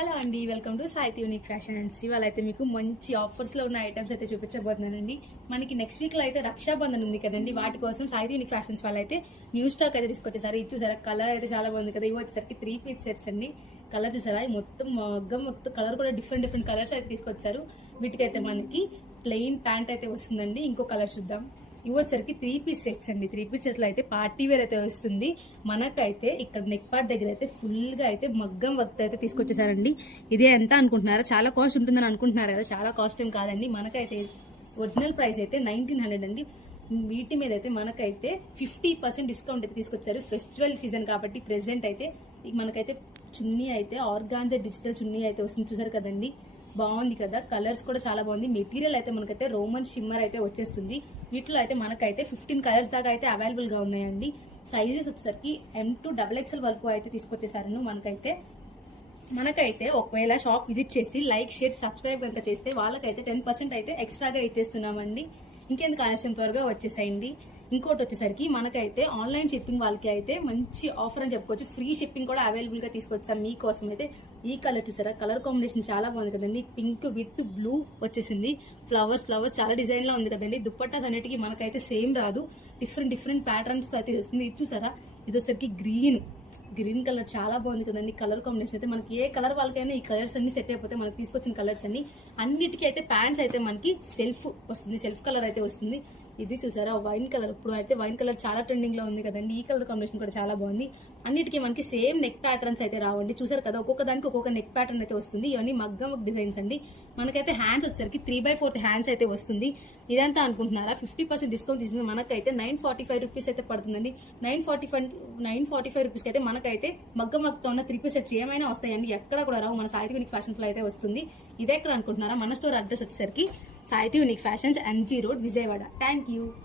Hello అండి, welcome to Sahiti unique fashions. ఇవాళ అయితే మీకు మంచి ఆఫర్స్లో ఉన్న ఐటమ్స్ అయితే చూపించబోతున్నానండి. మనకి నెక్స్ట్ వీక్లో అయితే రక్షాబంధన్ ఉంది కదండి, వాటి కోసం సాయితీ యూనిక్ ఫ్యాషన్స్ వాళ్ళు అయితే న్యూ స్టాక్ అయితే తీసుకొచ్చేసారు. ఇది చూసారా, కలర్ అయితే చాలా బాగుంది కదా. ఇవి వచ్చేసరికి 3 పీస్ సెట్స్ అండి. కలర్ చూసారా, మొత్తం మొత్తం కలర్ కూడా డిఫరెంట్ కలర్స్ అయితే తీసుకొచ్చారు. వీటికైతే మనకి ప్లెయిన్ ప్యాంట్ అయితే వస్తుందండి. ఇంకో కలర్ చూద్దాం. ఇవి వచ్చరికి 3 పీస్ సెట్స్ అండి. 3 పీస్ సెట్స్ లో అయితే పార్టీ వేర్ అయితే వస్తుంది. మనకైతే ఇక్కడ నెక్ పార్ట్ దగ్గర అయితే ఫుల్ గా అయితే మగ్గం వర్క్ అయితే తీసుకొచ్చేసారండి. ఇదే ఎంత అనుకుంటున్నారా? చాలా కాస్ట్ ఉంటుందని అనుకుంటున్నారు కదా, చాలా కాస్ట్ ఏం కాదండి. మనకైతే ఒరిజినల్ ప్రైస్ అయితే 1900 అండి. వీటి మీద అయితే మనకైతే 50% డిస్కౌంట్ అయితే తీసుకొచ్చారు. ఫెస్టివల్ సీజన్ కాబట్టి ప్రెసెంట్ అయితే మనకైతే చున్నీ అయితే ఆర్గాన్జా డిజిటల్ చున్నీ అయితే వస్తుంది. చూసారు కదండి, బాగుంది కదా. కలర్స్ కూడా చాలా బాగుంది. మెటీరియల్ అయితే మనకైతే రోమన్ షిమ్మర్ అయితే వచ్చేస్తుంది. వీటిలో అయితే మనకైతే 15 కలర్స్ దాకా అయితే అవైలబుల్ గా ఉన్నాయండి. సైజెస్ వచ్చేసరికి M to XXL వరకు అయితే తీసుకొచ్చేసారు. మనకైతే ఒకవేళ షాప్ విజిట్ చేసి లైక్, షేర్, సబ్స్క్రైబ్ కనుక చేస్తే వాళ్ళకైతే 10% అయితే ఎక్స్ట్రాగా ఇచ్చేస్తున్నామండి. ఇంకెందుకు ఆలస్యం, త్వరగా వచ్చేసాయండి. ఇంకోటి వచ్చేసరికి మనకైతే ఆన్లైన్ షిప్పింగ్ వాళ్ళకి అయితే మంచి ఆఫర్ అని చెప్పుకోవచ్చు. ఫ్రీ షిప్పింగ్ కూడా అవైలబుల్ గా తీసుకొచ్చాం మీకోసం. అయితే ఈ కలర్ చూసారా, కలర్ కాంబినేషన్ చాలా బాగుంది కదండి. పింక్ విత్ బ్లూ వచ్చేసింది. ఫ్లవర్స్ చాలా డిజైన్ లో ఉంది కదండి. దుప్పట్టాస్ అన్నిటికీ మనకైతే సేమ్ రాదు, డిఫరెంట్ ప్యాటర్న్స్ అయితే వస్తుంది. ఇది చూసారా, ఇది వచ్చేసరికి గ్రీన్ కలర్ చాలా బాగుంది కదండి. కలర్ కాంబినేషన్ అయితే మనకి ఏ కలర్ వాళ్ళకైనా ఈ కలర్స్ అన్ని సెట్ అయిపోతే మనకి తీసుకొచ్చిన కలర్స్ అన్ని. అన్నిటికీ అయితే ప్యాంట్స్ అయితే మనకి సెల్ఫ్ వస్తుంది, సెల్ఫ్ కలర్ అయితే వస్తుంది. ఇది చూసారా, వైన్ కలర్. ఇప్పుడు అయితే వైన్ కలర్ చాలా ట్రెండింగ్ లో ఉంది కదండి. ఈ కలర్ కాంబినేషన్ కూడా చాలా బాగుంది. అన్నిటికీ మనకి సేమ్ నెక్ ప్యాటర్న్స్ అయితే రావండి. చూసారు కదా, ఒక్కొక్క దానికి ఒక్కొక్క నెక్ ప్యాటర్న్ అయితే వస్తుంది. ఇవన్నీ మగ్గం డిజైన్స్ అండి. మనకైతే హ్యాండ్స్ వచ్చేసరికి 3/4 హ్యాండ్స్ అయితే వస్తుంది. ఇదంతా అనుకుంటున్నారా, 50% డిస్కౌంట్ ఇస్తుంది. మనకైతే 945 రూపీస్ అయితే పడుతుందండి. 945 రూపీస్ అయితే మనకైతే మగ్గంతో ఉన్న 3 పీస్ సెట్స్ ఏమైనా వస్తాయండి. ఎక్కడ కూడా రావు. మన సాయితీ యూనిక్ ఫ్యాషన్స్ లో అయితే వస్తుంది. ఇదే ఎక్కడ అనుకుంటున్నారా, మన స్టోర్ అడ్రస్ వచ్చేసరికి సాయితీ unique fashions, NG road, Vijayawada. Thank you.